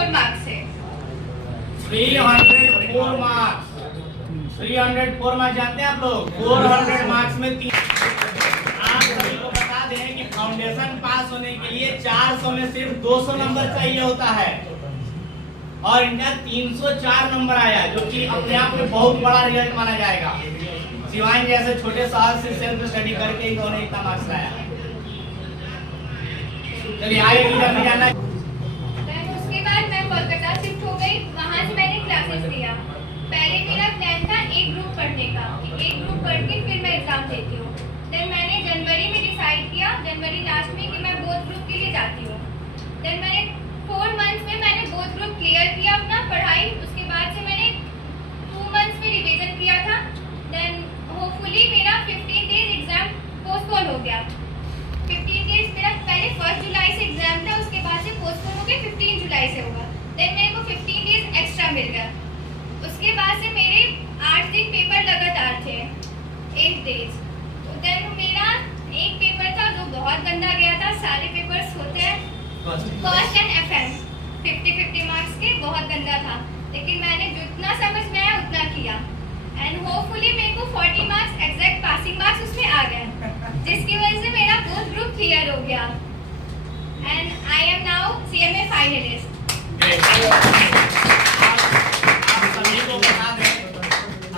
304 marks है। 304 marks 304 marks जानते हैं आप लोग? 400 मार्क्स में आप सभी को बता दें कि फाउंडेशन पास होने के लिए 400 में सिर्फ 200 नंबर चाहिए होता है और इनका 304 नंबर आया, जो कि अपने आप में बहुत बड़ा रिजल्ट माना जाएगा। सिवान जैसे छोटे शहर से सेल्फ स्टडी करके इन्होंने इतना मार्क्स लाया। चलिए आगे की तरफ जाना। उसके बाद मैं कोलकाता शिफ्ट हो गई, वहाँ से मैंने क्लासेस लिया। पहले मेरा प्लान था एक ग्रुप पढ़ने का, एक ग्रुप पढ़ के फिर मैं एग्जाम देती हूँ। देन मैंने जनवरी में डिसाइड किया, जनवरी लास्ट में, कि मैं बोथ ग्रुप के लिए जाती हूँ। देन मैंने 4 मंथ्स में मैंने बोथ ग्रुप क्लियर किया अपना पढ़ाई। उसके बाद से मैंने 2 मंथ्स में रिवीजन किया था। देन होपफुली मेरा 15 डेज एग्जाम पोस्टपोन हो गया। 15 डेज मेरा पहले 1 जुलाई से एग्जाम था, उसके बाद से पोस्टपोन हो गया, 15 जुलाई से होगा। देन मेरे को 15 डेज एक्स्ट्रा मिल गया। उसके बाद से मेरे 8 दिन पेपर लगातार थे, 8 डेज। तो देन मेरा एक पेपर था जो बहुत गंदा गया था। सारे पेपर्स होते हैं कॉस्ट एंड एफएम 50-50 मार्क्स के, बहुत गंदा था। लेकिन मैंने जितना समझ में आया उतना किया एंड होपफुली मेरे को 40 मार्क्स एग्जैक्ट पासिंग मार्क्स उसमें आ गए, जिसकी वजह से मेरा बोथ ग्रुप क्लियर हो गया and I am now CMA finalist.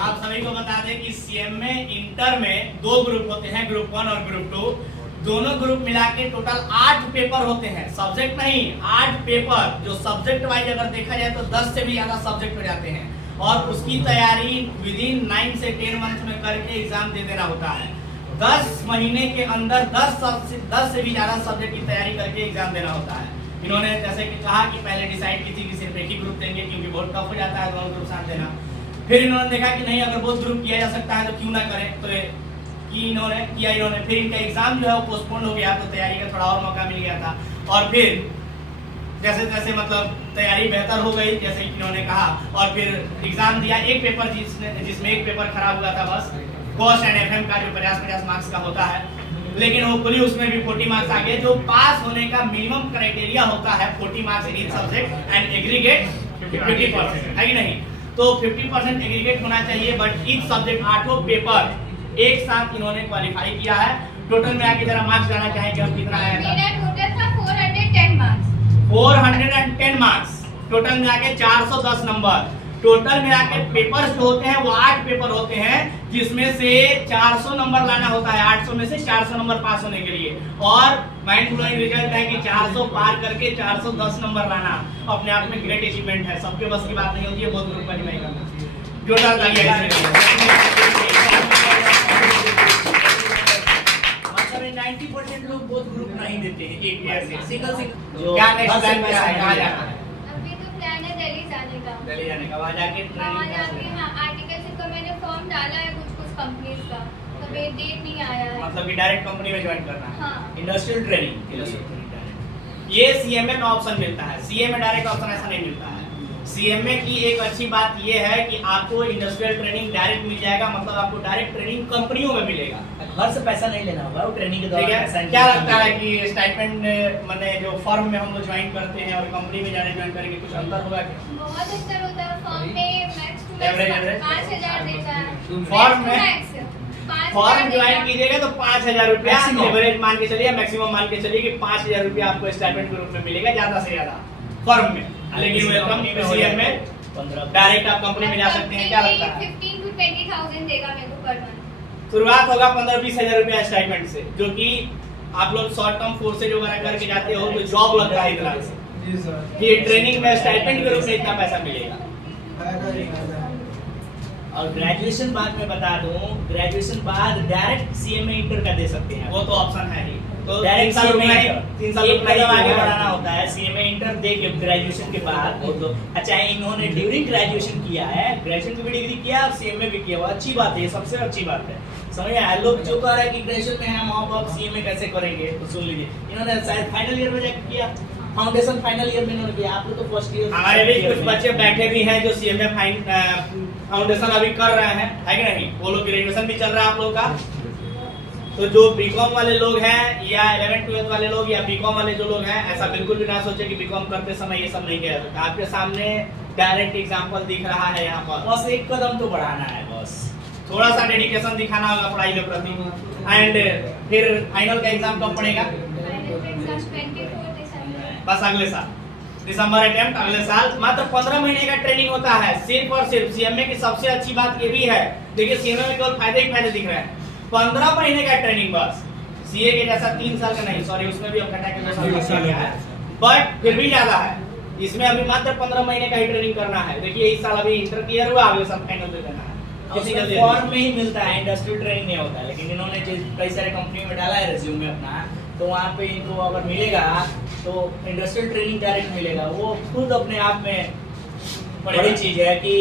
आप सभी को बता दें कि सीएमए इंटर में 2 ग्रुप होते हैं, ग्रुप 1 और ग्रुप 2। दोनों ग्रुप मिला के टोटल 8 पेपर होते हैं, सब्जेक्ट नहीं, 8 पेपर। जो सब्जेक्ट वाइज अगर देखा जाए तो 10 से भी ज्यादा सब्जेक्ट हो जाते हैं और उसकी तैयारी विदिन 9 से 10 मंथ में करके एग्जाम दे देना होता है। 10 महीने के अंदर 10 से भी ज्यादा सब्जेक्ट की तैयारी करके एग्जाम देना होता है। इन्होंने जैसे कि कहा कि पहले डिसाइड की थी कि सिर्फ एक ही ग्रुप देंगे क्योंकि बहुत टफ हो जाता है दोनों ग्रुप साथ देना। फिर इन्होंने देखा कि नहीं, अगर बहुत ग्रुप किया जा सकता है तो क्यों ना करें, तो इन्होंने फिर इनका एग्जाम जो है वो पोस्टपोन हो गया, तो तैयारी का थोड़ा और मौका मिल गया था। और फिर जैसे जैसे मतलब तैयारी बेहतर हो गई, जैसे इन्होंने कहा, और फिर एग्जाम दिया। एक पेपर जिसमें एक पेपर खराब हुआ था बस, कॉस्ट एंड एफएम का, जो 50-50 मार्क्स का होता है। लेकिन होपफुली उसमें भी 40 मार्क्स आ गए। जो पास होने का मिनिमम क्राइटेरिया होता है 40 marks in each subject and aggregate 50%, है कि नहीं? तो 50% एग्रीगेट होना चाहिए, बट ईच सब्जेक्ट 8 पेपर एक साथ इन्होंने क्वालिफाई किया है। टोटल में आके जरा मार्क्स जाना चाहेंगे हम, कितना आया था? मेरा टोटल था 410 मार्क्स। 410 मार्क्स टोटल मिला के 410 नंबर। टोटल मिला के पेपर्स जो होते हैं वो 8 पेपर होते हैं, जिसमें से 400 नंबर लाना होता है। 800 में से 400 नंबर पास होने के लिए। और माइंड ब्लोइंग रिजल्ट है कि 400 पार करके 410 नंबर लाना अपने आप में ग्रेट अचीवमेंट है। सबके बस की बात नहीं होती है, बहुत ग्रुप का डिमांड करना। जोरदार तालियां। मतलब 90% लोग बहुत ग्रुप नहीं देते हैं, एक बार से सिंगल क्या नेक्स्ट प्लान क्या है, कहाँ जाना है? अभी तो प्लान है दिल्ली जाने का। दिल्ली जाने का, वहाँ जाके वहाँ जाके हाँ, आर्टिकल का मैंने फॉर्म डाला है कुछ कंपनीज का, तो डेट नहीं आया है। मतलब कि डायरेक्ट कंपनी में ज्वाइन करना है। हाँ। इंडस्ट्रियल ट्रेनिंग ये सीएमए में ऑप्शन मिलता है, सीए में डायरेक्ट ऑप्शन ऐसा नहीं मिलता है। सीएमए की एक अच्छी बात यह है कि आपको इंडस्ट्रियल ट्रेनिंग डायरेक्ट मिल जाएगा, मतलब आपको डायरेक्ट ट्रेनिंग कंपनियों में मिलेगा, घर से पैसा नहीं लेना होगा, वो ट्रेनिंग के दौरान पैसा। क्या लगता है कि स्टाइपेंड माने जो फर्म में हम लोग ज्वाइन करते हैं और कंपनी में जाने ज्वाइन करेंगे, कुछ अंतर होगा क्या? बहुत अंतर होता है। फॉर्म में मैक्स टू एवरेज 5000 देता है। फॉर्म में फॉर्म ज्वाइन कीजिएगा तो 5000 रुपया एवरेज मान के चलिए, मैक्सिमम मान के चलिए कि 5000 रुपया आपको स्टाइपेंड के रूप में मिलेगा, ज्यादा से ज्यादा फर्म में। लेकिन वेलकम सीएम में 15 डायरेक्ट आप कंपनी में जा सकते हैं। क्या लगता है? 15 to 20,000 देगा मेरे को पर मंथ। शुरुआत होगा 15-20 हजार रुपया स्टाइपेंड से, जो कि आप लोग शॉर्ट टर्म कोर्सेज वगैरह करके जाते हो तो जॉब लगता है इतना से। ये ट्रेनिंग में स्टाइपेंड के रूप में इतना पैसा मिलेगा। और ग्रेजुएशन बाद में बता दूं, ग्रेजुएशन बाद डायरेक्ट सीएमए इंटर का दे सकते हैं, वो तो ऑप्शन है ही। तो डायरेक्ट 3 साल कदम आगे बढ़ाना होता है। सीएमए इंटर दे के ग्रेजुएशन के बाद वो तो अच्छा है, इन्होंने ड्यूरिंग ग्रेजुएशन किया है, ग्रेजुएशन की भी डिग्री किया और सीएमए भी किया, वो अच्छी बात है, सबसे अच्छी बात है। समझ आए? लोग जो कह रहे हैं कि ग्रेजुएशन में है हम आप सीएमए कैसे करेंगे, तो सुन लीजिए, इन्होंने शायद फाइनल ईयर में जाकर किया, फाउंडेशन फाइनल ईयर में इन्होंने किया। आप लोग तो फर्स्ट ईयर। हमारे बीच कुछ बच्चे बैठे भी हैं जो सीएमए फाउंडेशन अभी कर रहे हैं, है कि नहीं? वो लोग ग्रेजुएशन भी चल रहा है आप लोग का। तो जो बीकॉम वाले लोग हैं या 11th 12th वाले लोग या बीकॉम वाले जो लोग हैं, ऐसा बिल्कुल भी ना सोचे कि बीकॉम करते समय ये सब नहीं किया जाता। आपके सामने डायरेक्ट एग्जांपल दिख रहा है यहाँ पर, बस एक कदम तो बढ़ाना है, बस थोड़ा सा डेडिकेशन दिखाना होगा पढ़ाई के प्रति। एंड फिर फाइनल का एग्जाम कब पड़ेगा? बस अगले साल, दिसंबर अटेम्प्ट अगले साल। मात्र 15 महीने का ट्रेनिंग होता है सिर्फ और सिर्फ। सीएमए की सबसे अच्छी बात ये भी है, देखिए सीएमए में केवल फायदे ही फायदे दिख रहे हैं। 15 महीने का ट्रेनिंग बस, सीए के जैसा 3 साल का नहीं, सॉरी उसमें भी अब घटा के बट फिर भी ज्यादा है। इसमें अभी मात्र 15 महीने का ही ट्रेनिंग करना है। देखिए इस साल अभी इंटर क्लियर हुआ, अगले साल फाइनल दे देना है। फॉर्म में ही मिलता है, इंडस्ट्रियल ट्रेनिंग नहीं होता है। लेकिन इन्होंने कई सारे कंपनी में डाला है रिज्यूम में अपना, तो वहाँ पे इनको अगर मिलेगा तो इंडस्ट्रियल ट्रेनिंग डायरेक्ट मिलेगा। वो खुद अपने आप में बड़ी चीज है कि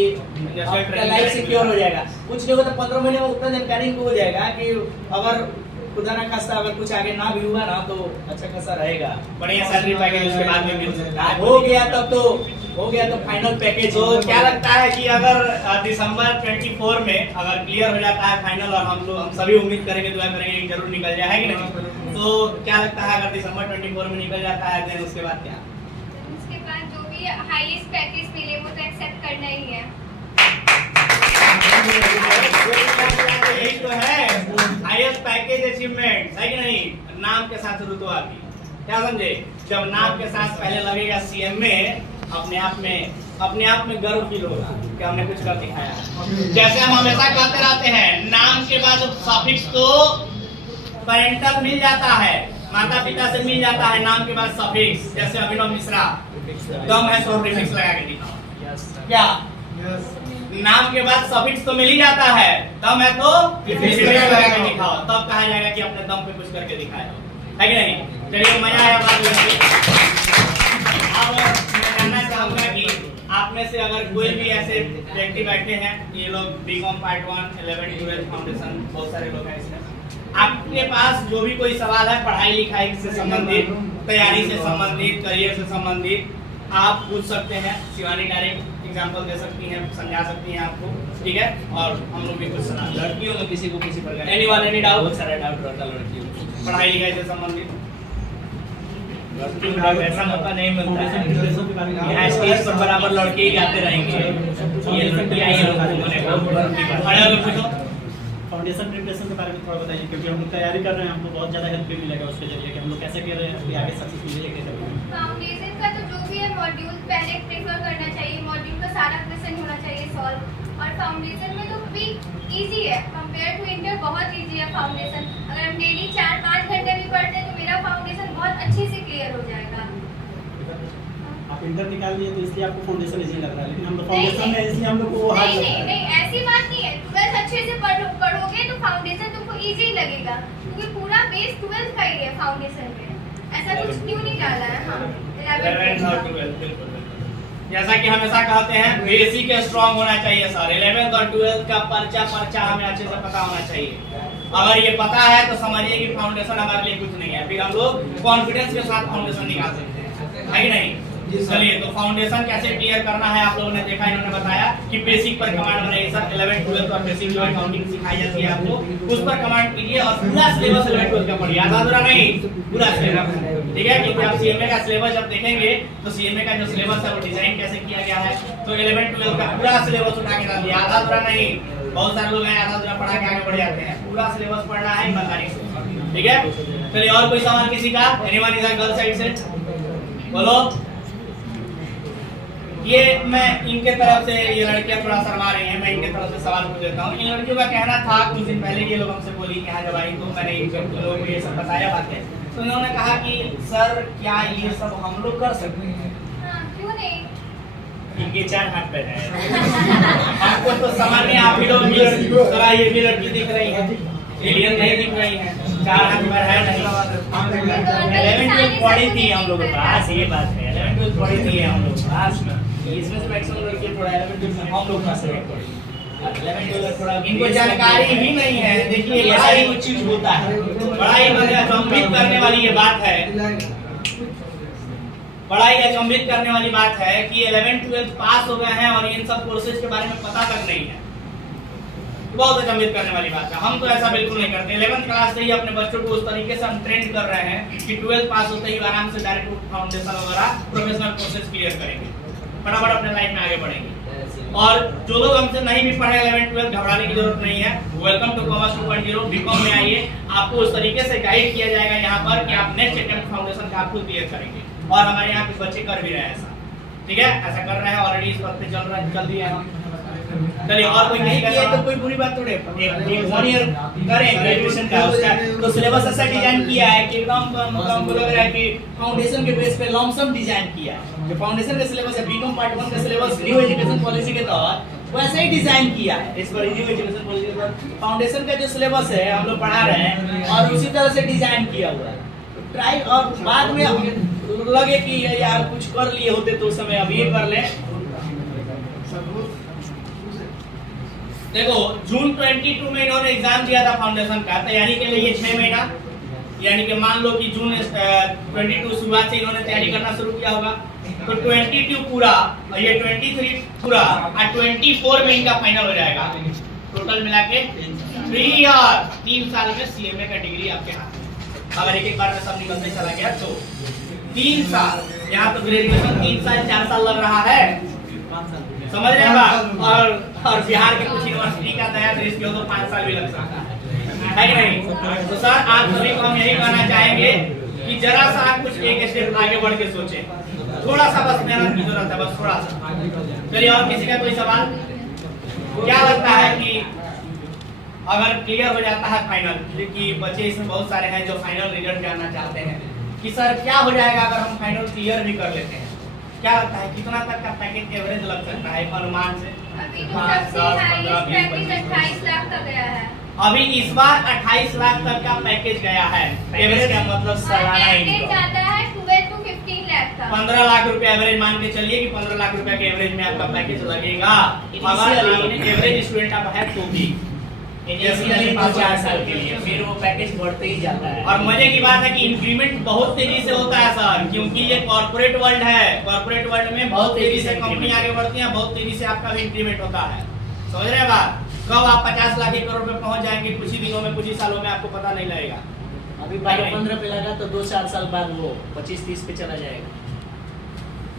आपका लाइफ सिक्योर हो जाएगा। कुछ नहीं होगा तो 15 महीने में उतना जानकारी इनको हो जाएगा कि अगर खुदा ना खास्ता अगर कुछ आगे ना भी हुआ ना तो अच्छा खासा रहेगा, बढ़िया सैलरी पैकेज उसके बाद में मिल सकता है। हो गया तब तो हो गया तो फाइनल पैकेज। तो क्या लगता है कि अगर दिसंबर 24 में अगर क्लियर हो जाता है फाइनल, और हम सभी उम्मीद करेंगे, दुआ करेंगे कि जरूर निकल जाए, है कि नहीं? तो क्या लगता है अगर दिसंबर 24 में निकल जाता है देन उसके बाद क्या? उसके बाद जो भी हाईएस्ट पैकेज मिले वो तो एक्सेप्ट करना ही है। यही तो है हाईएस्ट पैकेज अचीवमेंट, है कि नहीं? नाम के साथ रुतबा भी, क्या समझे? जब नाम के साथ पहले लगेगा सीएमए, अपने आप में गर्व फील होगा कि हमने कुछ कर दिखाया। जैसे हम हमेशा कहते रहते हैं, नाम के बाद सफिक्स तो पेरेंटल मिल जाता है, माता पिता से मिल जाता है, नाम के बाद सफिक्स। जैसे अभिनव मिश्रा, दम है तो प्रीफिक्स लगा के दिखाओ। क्या नाम के बाद सफिक्स तो मिल ही जाता है, दम है तो प्रीफिक्स लगा के दिखाओ, तब कहा जाएगा कि अपने दम पे कुछ करके दिखाया, है कि नहीं? चलिए मजा आया बात करके। अब मैं जानना चाहूंगा कि आप में से अगर कोई भी ऐसे व्यक्ति बैठे हैं, ये लोग BCom part 1, 11th 12th foundation, बहुत सारे लोग हैं इसमें, आपके पास जो भी कोई सवाल है पढ़ाई लिखाई से संबंधित, तैयारी से संबंधित, करियर से संबंधित, आप पूछ सकते हैं। शिवानी डायरेक्ट एग्जांपल दे सकती हैं, समझा सकती हैं आपको, ठीक है? और हम लोग भी कुछ सुना, लड़कियों में किसी को किसी प्रकार एनी डाउट, बहुत सारा डाउट रहता है लड़कियों को पढ़ाई लिखाई से संबंधित। ऐसा मौका नहीं मिलता है, यहाँ स्टेज पर बराबर लड़के ही गाते रहेंगे, ये लड़कियाँ ही लोग। फाउंडेशन प्रिपरेशन के बारे में थोड़ा बताइए, क्योंकि हम लोग तैयारी कर रहे हैं, हमको बहुत ज़्यादा हेल्प भी मिलेगा उसके जरिए कि हम लोग कैसे कर रहे हैं कि आगे सक्सेसफुल लेके चलेंगे। फाउंडेशन का तो जो भी है मॉड्यूल पहले प्रेफर करना चाहिए, मॉड्यूल का सारा क्वेश्चन होना चाहिए सॉल्व। और फाउंडेशन में तो भी इजी है कंपेयर टू इंटर, बहुत इजी है फाउंडेशन। अगर हम डेली 4-5 घंटे भी पढ़ते हैं तो मेरा फाउंडेशन बहुत अच्छे से क्लियर हो जाएगा। आप इंटर निकाल लिए तो इसलिए आपको फाउंडेशन इजी लग रहा है, लेकिन हम लोग फाउंडेशन में इसलिए हम लोग को हार्ड लगता है। नहीं, ऐसी बात नहीं है। 12th अच्छे से पढ़ोगे तो फाउंडेशन तुमको इजी लगेगा, क्योंकि पूरा बेस 12th का ही है फाउंडेशन में, ऐसा कुछ न्यू नहीं डाला है। हाँ 11th और 12th, बिल्कुल। जैसा कि हमेशा कहते हैं, बेसिक स्ट्रांग होना चाहिए सर। 11th और 12th का पर्चा हमें अच्छे से पता होना चाहिए। अगर ये पता है तो समझिए कि फाउंडेशन हमारे लिए कुछ नहीं है, फिर हम लोग कॉन्फिडेंस के साथ फाउंडेशन निकाल सकते हैं, है कि नहीं? चलिए, तो फाउंडेशन कैसे क्लियर करना है आप लोगों ने देखा, इन्होंने बताया कि बेसिक पर कमांड बनाइए सर। 11th 12th और बेसिक जो अकाउंटिंग सिखाई जाती है आपको, उस पर कमांड कीजिए और पूरा सिलेबस 11th 12th का पढ़िए, आधा अधूरा नहीं, पूरा सिलेबस, ठीक है? क्योंकि आप सीएमए का सिलेबस जब देखेंगे तो सीएमए का जो सिलेबस है वो डिजाइन कैसे किया गया है, तो 11th 12th का पूरा सिलेबस उठा के डाल दिया, आधा अधूरा नहीं। बहुत सारे लोग हैं आधा अधूरा पढ़ा के आगे बढ़ जाते हैं, पूरा सिलेबस पढ़ना है ईमानदारी से, ठीक है? चलिए, और कोई सवाल किसी का? एनीवन इधर गर्ल साइड से बोलो। ये मैं इनके तरफ से, ये लड़कियां थोड़ा शर्मा रही हैं, मैं इनके तरफ से सवाल पूछ देता हूँ। इन लड़कियों का कहना था कुछ दिन पहले, ये लोग हमसे बोली कि यहाँ जब आई तो मैंने इन लोगों को ये सब बताया बातें, तो इन्होंने कहा कि सर क्या ये सब हम लोग कर सकते हैं? हाँ, क्यों नहीं? इनके 4 हाथ पैर हैं। हमको तो सामान्य आप ही लोग ये भी लड़की दिख रही है, एलियन नहीं दिख रही है, 4 हाथ पैर है नहीं। 11th 12th पढ़ी थी हम लोग के पास, ये बात है। 11th 12th पढ़ी थी हम लोग के पास, इसमें से मैक्सिमम लड़के थोड़ा 11th 12th हम लोग का से पढ़ी। 11th 12th थोड़ा इनको जानकारी ही नहीं है। देखिए, ऐसा ही कुछ चीज होता है, बड़ा ही अचंभित करने वाली ये बात है, बड़ा ही अचंभित करने वाली बात है कि 11th 12th पास हो गए हैं और इन सब कोर्सेज के बारे में पता तक नहीं है। बहुत अचंभित करने वाली बात है। हम तो ऐसा बिल्कुल नहीं करते। 11th क्लास से ही अपने बच्चों को उस तरीके से हम ट्रेंड कर रहे हैं कि 12th पास होते ही आराम से डायरेक्ट फाउंडेशन वगैरह प्रोफेशनल कोर्सेज क्लियर करेंगे, फटाफट अपने लाइफ में आगे बढ़ेंगे। और जो लोग हमसे नहीं भी पढ़े 11th 12th, घबराने की जरूरत नहीं है। वेलकम टू कॉमर्स 2.0 बीकॉम में आइए, आपको उस तरीके से गाइड किया जाएगा यहाँ पर कि आप नेक्स्ट अटेम्प्ट फाउंडेशन का आपको क्लियर करेंगे। और हमारे यहाँ कुछ बच्चे कर भी रहे हैं ऐसा, ठीक है, ऐसा कर रहे हैं ऑलरेडी, इस वक्त पे चल रहा है, चल दिया है हम। चलिए, और कोई नहीं नहीं किया तो कोई बुरी बात थोड़ी है। एक 1 ईयर करें ग्रेजुएशन का, उसका तो सिलेबस ऐसा डिजाइन किया है कि एकदम हमको लग रहा है कि फाउंडेशन के बेस पे लमसम डिजाइन किया है। जो फाउंडेशन का सिलेबस है, बीकॉम पार्ट 1 का सिलेबस न्यू एजुकेशन पॉलिसी के तहत वैसे ही डिजाइन किया है। इस पर न्यू एजुकेशन पॉलिसी के तहत फाउंडेशन का जो सिलेबस है हम लोग पढ़ा रहे हैं और उसी तरह से डिजाइन किया हुआ है। ट्राई, और बाद में लगे कि यार कुछ कर लिए होते तो उस समय अब ये कर ले। देखो, जून 22 में इन्होंने एग्जाम दिया था फाउंडेशन का, तैयारी के लिए 6 महीना, यानी कि मान लो कि जून 22 शुरुआत से इन्होंने तैयारी करना शुरू किया होगा, तो 22 पूरा और ये 23 पूरा और 24 में इनका फाइनल हो जाएगा। टोटल मिला के 3 साल में सीएमए का डिग्री आपके हाथ में। अगर एक बार में सब निकलते चला गया तो 3 साल, यहाँ तो ग्रेजुएशन 3 साल 4 साल लग रहा है, समझ रहे हैं बात। और बिहार के कुछ यूनिवर्सिटी का दया दृष्टि हो तो 5 साल भी लग सकता है कि नहीं। तो सर, आप सभी को हम यही कहना चाहेंगे कि जरा सा कुछ एक स्टेप आगे बढ़ के सोचें, थोड़ा सा बस मेहनत की जरूरत है, बस थोड़ा सा। चलिए, और किसी का कोई सवाल? क्या लगता है कि अगर क्लियर हो जाता है फाइनल, कि बच्चे इसमें बहुत सारे हैं जो फाइनल रिजल्ट जानना चाहते हैं कि सर क्या हो जाएगा अगर हम फाइनल क्लियर भी कर लेते हैं, क्या लगता है कितना तक का पैकेज एवरेज लग सकता है अनुमान से? अभी तो सबसे हाईएस्ट पैकेज 28 लाख का गया है। अभी इस बार 28 लाख तक का पैकेज गया है। एवरेज का मतलब सालाना एवरेज इनकम आता है 12 to 15 लाख का। 15 लाख रुपए एवरेज मान के चलिए कि 15 लाख रुपए के एवरेज में आपका पैकेज लगेगा। अगर एवरेज स्टूडेंट आप है तो भी इनिशियली 4 साल के लिए, फिर वो पैकेज बढ़ते ही जाता है। और मजे की बात है कि इंक्रीमेंट बहुत तेजी से होता है सर, क्योंकि ये कॉर्पोरेट वर्ल्ड है। कॉर्पोरेट वर्ल्ड में बहुत तेजी से कंपनी आगे बढ़ती है, बहुत तेजी से आपका भी इंक्रीमेंट होता है। समझ रहे हैं बात? कब आप 50 लाख 1 करोड़ पे पहुंच जाएंगे, कुछ ही दिनों में, कुछ ही सालों में, आपको पता नहीं लगेगा। अभी 12-15 पे लगा तो 2-4 साल बाद वो 25-30 पे चला जाएगा।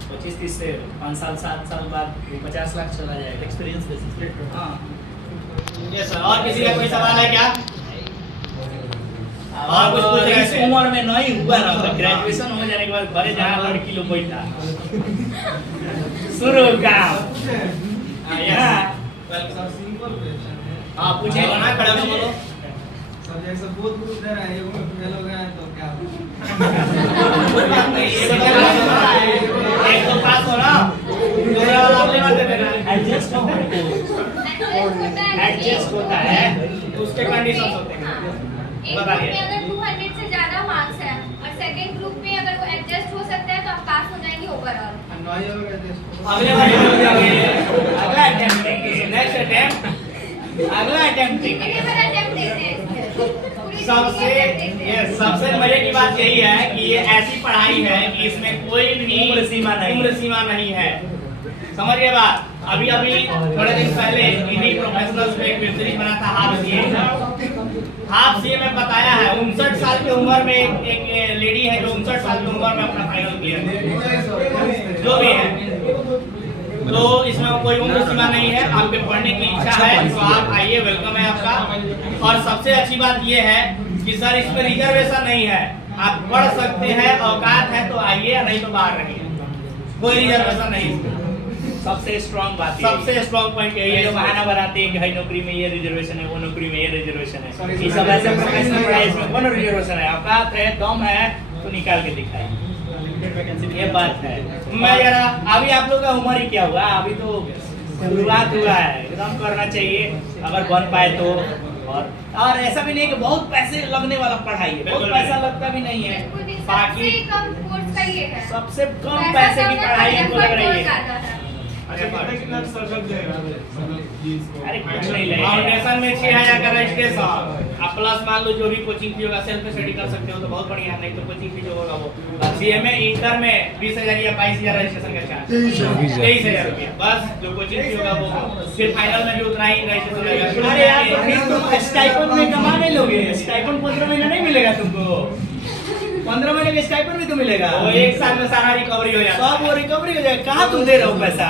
25-30 से 5 साल 7 साल बाद 50 लाख चला जाएगा। Experience basis. हाँ, यस सर। और किसी का कोई सवाल है क्या? और कुछ पूछ रहे इस थे? उम्र में नहीं हुआ ना, तो ग्रेजुएशन हो जाने के बाद बड़े जहाँ लड़की लोग बैठा शुरू काम। हाँ, हाँ पूछे ना, खड़ा हो बोलो। बहुत कुछ दे रहा है, एगो में फेल हो गया है तो क्या कोई बात नहीं, एक तो पास हो ना, दूसरा वाला अगले बार दे देना। एडजस्ट होता है, उसके कंडीशंस होते हैं। एक ग्रुप में अगर 200 से ज्यादा मार्क्स है और सेकंड ग्रुप में अगर वो एडजस्ट हो सकता है तो आप पास हो जाएंगे ओवरऑल। अगले बार अगला अटेम्प्ट देंगे, नेक्स्ट अटेम्प्ट, अगला अटेम्प्ट देंगे। कितने बार अटेम्प्ट देते हैं इसके? सबसे मजे की बात यही है कि ये ऐसी पढ़ाई है कि इसमें कोई भी उम्र सीमा नहीं है। समझ गए बात? अभी थोड़े दिन पहले इन्हीं प्रोफेशनल्स पे एक वेब सीरीज बना था हाफ सीए में बताया है 59 साल की उम्र में एक लेडी है जो 59 साल की उम्र में अपना फाइनल किया, जो भी है। तो इसमें कोई उम्र सीमा नहीं है। आपके पढ़ने की इच्छा है तो आप आइए, वेलकम है आपका। और सबसे अच्छी बात यह है कि सर इसमें रिजर्वेशन नहीं है, आप पढ़ सकते हैं, औकात है तो आइए, नहीं तो बाहर रहिए, कोई रिजर्वेशन नहीं। सबसे स्ट्रॉन्ग बात सबसे स्ट्रॉन्ग पॉइंट यही है। जो बहाना बनाते हैं कि भाई नौकरी में ये रिजर्वेशन है, वो नौकरी में ये रिजर्वेशन है, ये सब ऐसे प्रोफेशनल पढ़ाई इसमें कौन रिजर्वेशन है? औकात है, दम है तो निकाल के दिखाइए, ये बात है। मैं जरा अभी आप लोग का उम्र ही क्या हुआ, अभी तो शुरुआत हुआ है, एकदम करना चाहिए अगर बन पाए तो। और ऐसा भी नहीं कि बहुत पैसे लगने वाला पढ़ाई है, बहुत पैसा लगता भी नहीं है। बाकी कम कोर्स का ये है, सबसे कम पैसे की पढ़ाई हमको लग रही है। अरे कुछ नहीं लगेगा। फाउंडेशन में 6000 का रजिस्ट्रेशन, आप प्लस मान लो जो भी कोचिंग फी होगा सेल्फ स्टडी कर सकते हो तो बहुत बढ़िया, नहीं तो कोचिंग फी जो होगा वो सीएमए इंटर में 20,000 या 22,000 रजिस्ट्रेशन का चार्ज, 23,000 रुपया बस जो कोचिंग फी होगा वो, फिर फाइनल में भी उतना ही रजिस्ट्रेशन लगेगा। अरे यार तो फिर तुम स्टाइपेंड में कमा नहीं लोगे, स्टाइपेंड 15 महीना नहीं मिलेगा तुमको, 15 महीने का स्टाइपेंड भी तो मिलेगा, वो एक साल में सारा रिकवरी हो जाता सब वो रिकवरी हो जाएगा। कहाँ तुम दे रहे हो पैसा?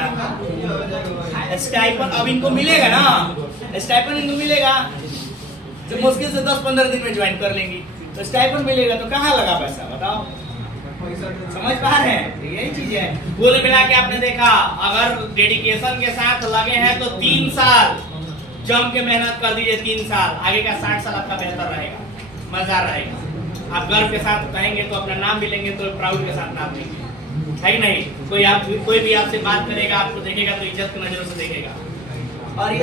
स्टाइपेंड अब इनको मिलेगा ना, स्टाइपेंड इनको मिलेगा तो मुश्किल से 10-15 दिन में ज्वाइन कर लेंगी, तो स्टाइपेंड मिलेगा तो कहाँ लगा पैसा बताओ, समझ पा रहे हैं? तो यही चीज है। कुल मिला के आपने देखा अगर डेडिकेशन के साथ लगे हैं तो 3 साल जम के मेहनत कर दीजिए, 3 साल, आगे का 60 साल आपका बेहतर रहेगा, मजेदार रहेगा। आप गर्व के साथ कहेंगे तो अपना नाम भी लेंगे तो प्राउड के साथ नाम लेंगे, है कि नहीं? कोई भी आपसे बात करेगा, आपको देखेगा तो इज्जत की नजरों से देखेगा। और